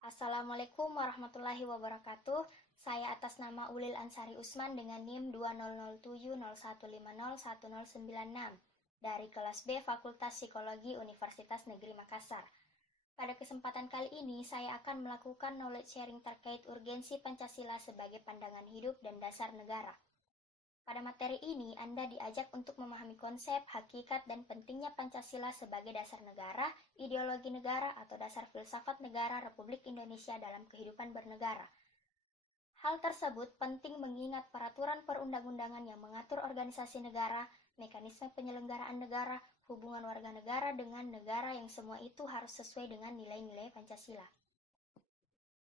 Assalamualaikum warahmatullahi wabarakatuh. Saya atas nama Ulil Ansari Usman dengan NIM 200701501096 dari kelas B Fakultas Psikologi Universitas Negeri Makassar. Pada kesempatan kali ini, saya akan melakukan knowledge sharing terkait urgensi Pancasila sebagai pandangan hidup dan dasar negara. Pada materi ini, Anda diajak untuk memahami konsep, hakikat, dan pentingnya Pancasila sebagai dasar negara, ideologi negara, atau dasar filsafat negara Republik Indonesia dalam kehidupan bernegara. Hal tersebut penting mengingat peraturan perundang-undangan yang mengatur organisasi negara, mekanisme penyelenggaraan negara, hubungan warga negara dengan negara yang semua itu harus sesuai dengan nilai-nilai Pancasila.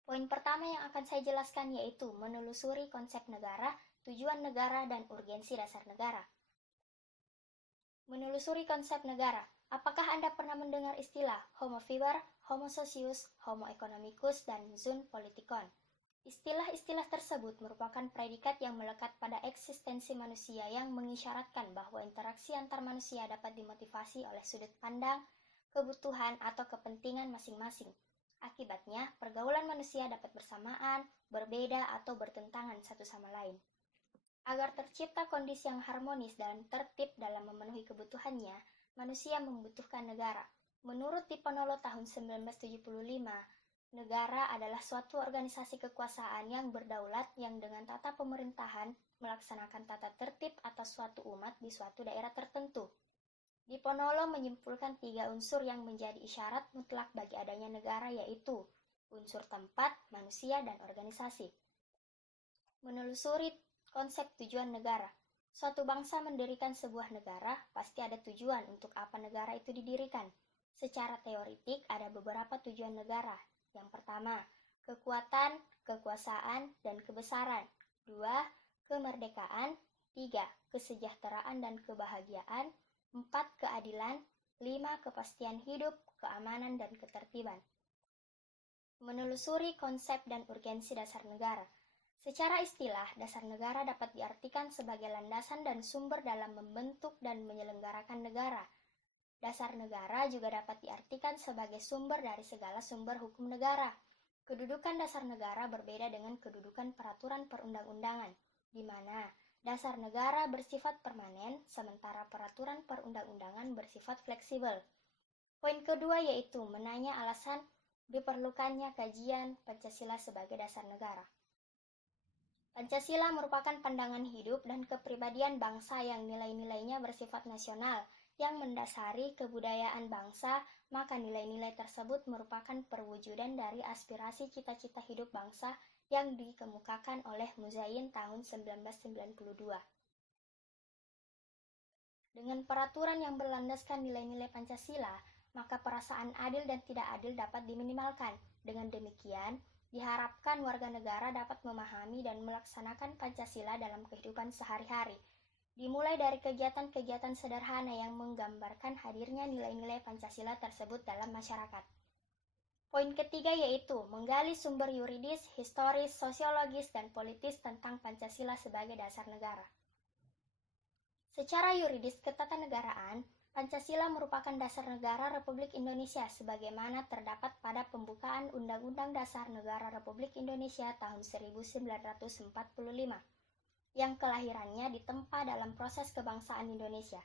Poin pertama yang akan saya jelaskan yaitu menelusuri konsep negara, tujuan negara, dan urgensi dasar negara. Menelusuri konsep negara. Apakah Anda pernah mendengar istilah Homo Faber, Homo Socius, Homo Economicus, dan Zoon Politikon? Istilah-istilah tersebut merupakan predikat yang melekat pada eksistensi manusia yang mengisyaratkan bahwa interaksi antar manusia dapat dimotivasi oleh sudut pandang, kebutuhan, atau kepentingan masing-masing. Akibatnya, pergaulan manusia dapat bersamaan, berbeda, atau bertentangan satu sama lain. Agar tercipta kondisi yang harmonis dan tertib dalam memenuhi kebutuhannya, manusia membutuhkan negara. Menurut Diponolo tahun 1975, negara adalah suatu organisasi kekuasaan yang berdaulat yang dengan tata pemerintahan melaksanakan tata tertib atas suatu umat di suatu daerah tertentu. Diponolo menyimpulkan 3 unsur yang menjadi isyarat mutlak bagi adanya negara yaitu unsur tempat, manusia, dan organisasi. Menelusuri konsep tujuan negara. Suatu bangsa mendirikan sebuah negara, pasti ada tujuan untuk apa negara itu didirikan. Secara teoritik, ada beberapa tujuan negara. Yang pertama, kekuatan, kekuasaan, dan kebesaran. 2, kemerdekaan. 3, kesejahteraan dan kebahagiaan. 4, keadilan. 5, kepastian hidup, keamanan, dan ketertiban. Menelusuri konsep dan urgensi dasar negara. Secara istilah, dasar negara dapat diartikan sebagai landasan dan sumber dalam membentuk dan menyelenggarakan negara. Dasar negara juga dapat diartikan sebagai sumber dari segala sumber hukum negara. Kedudukan dasar negara berbeda dengan kedudukan peraturan perundang-undangan, di mana dasar negara bersifat permanen, sementara peraturan perundang-undangan bersifat fleksibel. Poin kedua yaitu menanya alasan diperlukannya kajian Pancasila sebagai dasar negara. Pancasila merupakan pandangan hidup dan kepribadian bangsa yang nilai-nilainya bersifat nasional, yang mendasari kebudayaan bangsa, maka nilai-nilai tersebut merupakan perwujudan dari aspirasi cita-cita hidup bangsa yang dikemukakan oleh Muzain tahun 1992. Dengan peraturan yang berlandaskan nilai-nilai Pancasila, maka perasaan adil dan tidak adil dapat diminimalkan. Dengan demikian, diharapkan warga negara dapat memahami dan melaksanakan Pancasila dalam kehidupan sehari-hari, dimulai dari kegiatan-kegiatan sederhana yang menggambarkan hadirnya nilai-nilai Pancasila tersebut dalam masyarakat. Poin ketiga yaitu menggali sumber yuridis, historis, sosiologis, dan politis tentang Pancasila sebagai dasar negara. Secara yuridis ketatanegaraan, Pancasila merupakan dasar negara Republik Indonesia sebagaimana terdapat pada pembukaan Undang-Undang Dasar Negara Republik Indonesia tahun 1945, yang kelahirannya ditempa dalam proses kebangsaan Indonesia.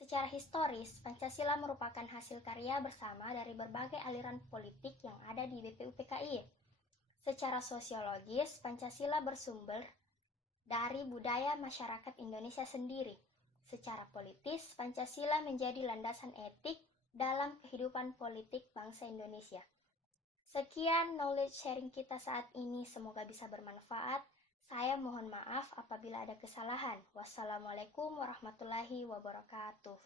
Secara historis, Pancasila merupakan hasil karya bersama dari berbagai aliran politik yang ada di BPUPKI. Secara sosiologis, Pancasila bersumber dari budaya masyarakat Indonesia sendiri. Secara politis, Pancasila menjadi landasan etik dalam kehidupan politik bangsa Indonesia. Sekian knowledge sharing kita saat ini, semoga bisa bermanfaat. Saya mohon maaf apabila ada kesalahan. Wassalamualaikum warahmatullahi wabarakatuh.